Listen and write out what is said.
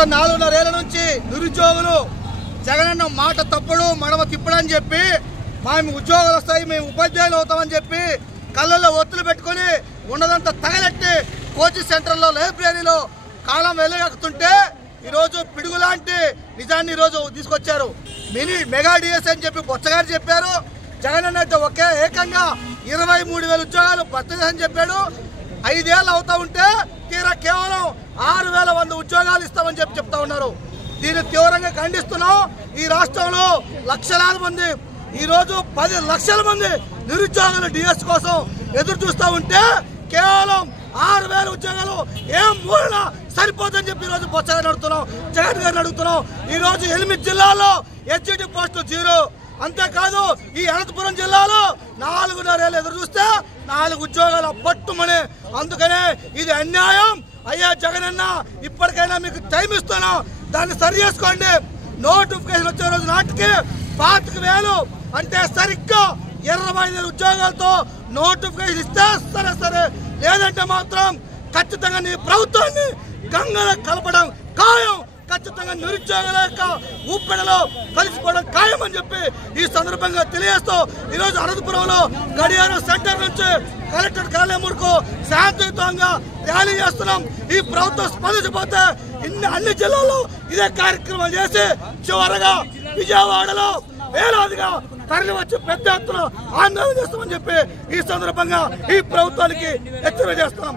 గత 4.5 ఏళ్ల నుంచి నిరుద్యోగులు జగనన్న మాట తప్పుడు మడమ తిప్పడని చెప్పి మేము ఉద్యోగాలు వస్తాయి, మేము ఉపాధ్యాయులు అవుతామని చెప్పి కళ్ళల్లో ఒత్తులు పెట్టుకొని ఉన్నదంతా తగలెట్టి కోచింగ్ సెంటర్లో లైబ్రరీలో కాలం వెలుగెక్కుతుంటే ఈరోజు పిడుగులాంటి నిజాన్ని ఈరోజు తీసుకొచ్చారు. మెగా డిఎస్ అని చెప్పి బొచ్చగారు చెప్పారు. జగనన్న అయితే ఏకంగా 23,000 ఉద్యోగాలు భర్తీ అని చెప్పాడు. 5 ఏళ్ళు అవుతా ఉంటే తీరా కేవలం 6,100 ఉద్యోగాలు ఇస్తామని చెప్తా ఉన్నారు. దీన్ని తీవ్రంగా ఖండిస్తున్నాం. ఈ రాష్ట్రంలో లక్షలాది మంది, ఈరోజు 10 లక్షల మంది నిరుద్యోగులు డిఎస్ కోసం ఎదురు చూస్తూ ఉంటే కేవలం 6,000 ఉద్యోగాలు ఏం మూలన సరిపోతుందని చెప్పి ఈరోజు బొత్సగారిని అడుగుతున్నాం, జగన్ గారిని అడుగుతున్నాం. ఈరోజు 8 జిల్లాల్లో హెచ్జిటి పోస్టులు 0. అంతేకాదు ఈ అనంతపురం జిల్లాలో 4.5 ఏళ్ళు ఎదురు చూస్తే 4 ఉద్యోగాలు పట్టుమని. అందుకనే ఇది అన్యాయం. అయ్యా జగనన్న, ఇప్పటికైనా మీకు టైం ఇస్తున్నాం, దాన్ని సరి చేసుకోండి. నోటిఫికేషన్ వచ్చే రోజు నాటికి 25,000 అంటే సరిగ్గా 25,000 ఉద్యోగాలతో నోటిఫికేషన్ ఇస్తే సరే, లేదంటే మాత్రం ఖచ్చితంగా నీ ప్రభుత్వాన్ని గంగలో కలపడం ఖాయం. ఖచ్చితంగా నిరుద్యోగుల యొక్క ఊపిడిలో కలిసిపోవడం ఖాయం అని చెప్పి ఈ సందర్భంగా తెలియజేస్తూ ఈరోజు అనంతపురంలో గడియారం సెంటర్ నుంచి కలెక్టర్ కార్యాలయం వరకు శాంతియుతంగా ర్యాలీ చేస్తున్నాం. ఈ ప్రభుత్వం స్పందించకపోతే అన్ని జిల్లాల్లో ఇదే కార్యక్రమం చేసి చివరగా విజయవాడలో వేలాదిగా తరలి వచ్చి పెద్ద ఎత్తున ఆందోళన చేస్తామని చెప్పి ఈ సందర్భంగా ఈ ప్రభుత్వానికి హెచ్చరిక చేస్తున్నాం.